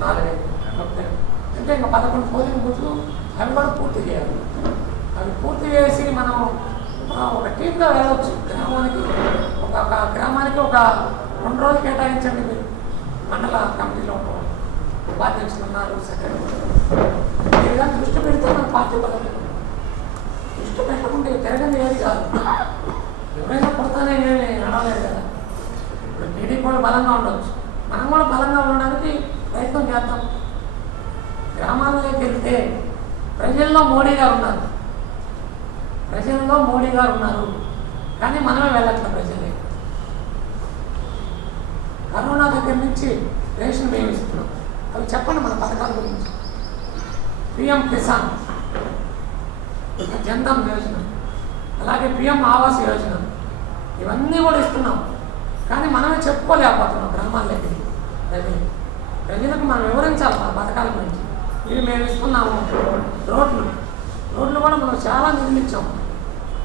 నాలుగైదు అంటే ఇంకా పదకొండు పోలింగ్ బూత్లు అవి కూడా పూర్తి చేయాలి. అవి పూర్తి చేసి మనం ఒక టీంగా వెళ్ళవచ్చు గ్రామానికి ఒక గ్రామానికి ఒక రెండు రోజులు కేటాయించండి మీరు. మండల కమిటీలో ఉపాధ్యక్షులు ఉన్నారు సెక్రటరీ ఈ విధంగా దృష్టి పెడితే మన పార్టీ బలపడుతుంది దృష్టి పెట్టకుంటే తిరగని ఏది కాదు. ఎవరైనా కొడతానే ఏమి నడవలేదు కదా. ఇప్పుడు కూడా బలంగా ఉండవచ్చు మనం కూడా బలంగా ఉండడానికి ప్రయత్నం చేద్దాం గ్రామాల్లోకి వెళ్తే ప్రజల్లో మోడీ గారు ఉన్నారు. ప్రజల్లో మోడీ గారు ఉన్నారు. కానీ మనమే వెళ్ళట్లే ప్రజలే. కరోనా దగ్గర నుంచి రేషన్ మేము ఇస్తున్నాం. అవి చెప్పండి మన పథకాల గురించి. పిఎం కిసాన్ జన్ధన్ యోజన అలాగే పిఎం ఆవాస్ యోజన ఇవన్నీ కూడా ఇస్తున్నాం. కానీ మనమే చెప్పుకోలేకపోతున్నాం గ్రామాల్లోకి ప్రజలు ప్రజలకు మనం వివరించాలి మన పథకాల గురించి. ఇవి మేము ఇస్తున్నాము. రోడ్లు. రోడ్లు కూడా మనం చాలా నిధులు ఇచ్చాము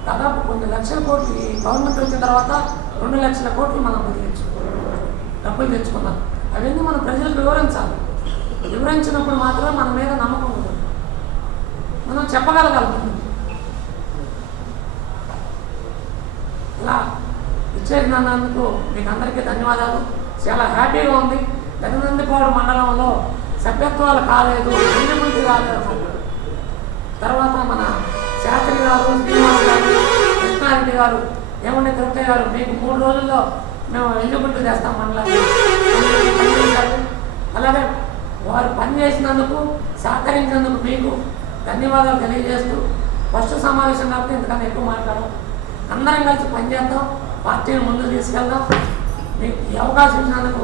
దాదాపు కొన్ని లక్షల కోట్లు ఈ గవర్నమెంట్ వచ్చిన తర్వాత రెండు లక్షల కోట్లు మనం నిధులు డబ్బులు తెచ్చుకున్నాం. అవన్నీ మనం ప్రజలకు వివరించాలి. వివరించినప్పుడు మాత్రమే మన మీద నమ్మకం ఉంటుంది. మనం చెప్పగలగలుగుతుంది ఇలా ఇచ్చేసినందుకు మీకు అందరికీ ధన్యవాదాలు. చాలా హ్యాపీగా ఉంది. పెదనందిపాడు మండలంలో సభ్యత్వాలు కాలేదు ఎలిజిబిలిటీ రాలేదు. తర్వాత మన శాస్త్రి గారు శ్రీనివాస్ గారు కృష్ణారెడ్డి గారు ఏమంటే తిరుపతి గారు మీకు మూడు రోజుల్లో మేము ఎలిజిబిలిటీ చేస్తాం మండలాన్ని అలాగే వారు పనిచేసినందుకు సహకరించినందుకు మీకు ధన్యవాదాలు తెలియజేస్తూ ఫస్ట్ సమావేశం కాబట్టి ఇంతకన్నా ఎక్కువ మాట్లాడడం. అందరం కలిసి పనిచేద్దాం పార్టీని ముందుకు తీసుకెళ్దాం. మీకు ఈ అవకాశం ఇచ్చినందుకు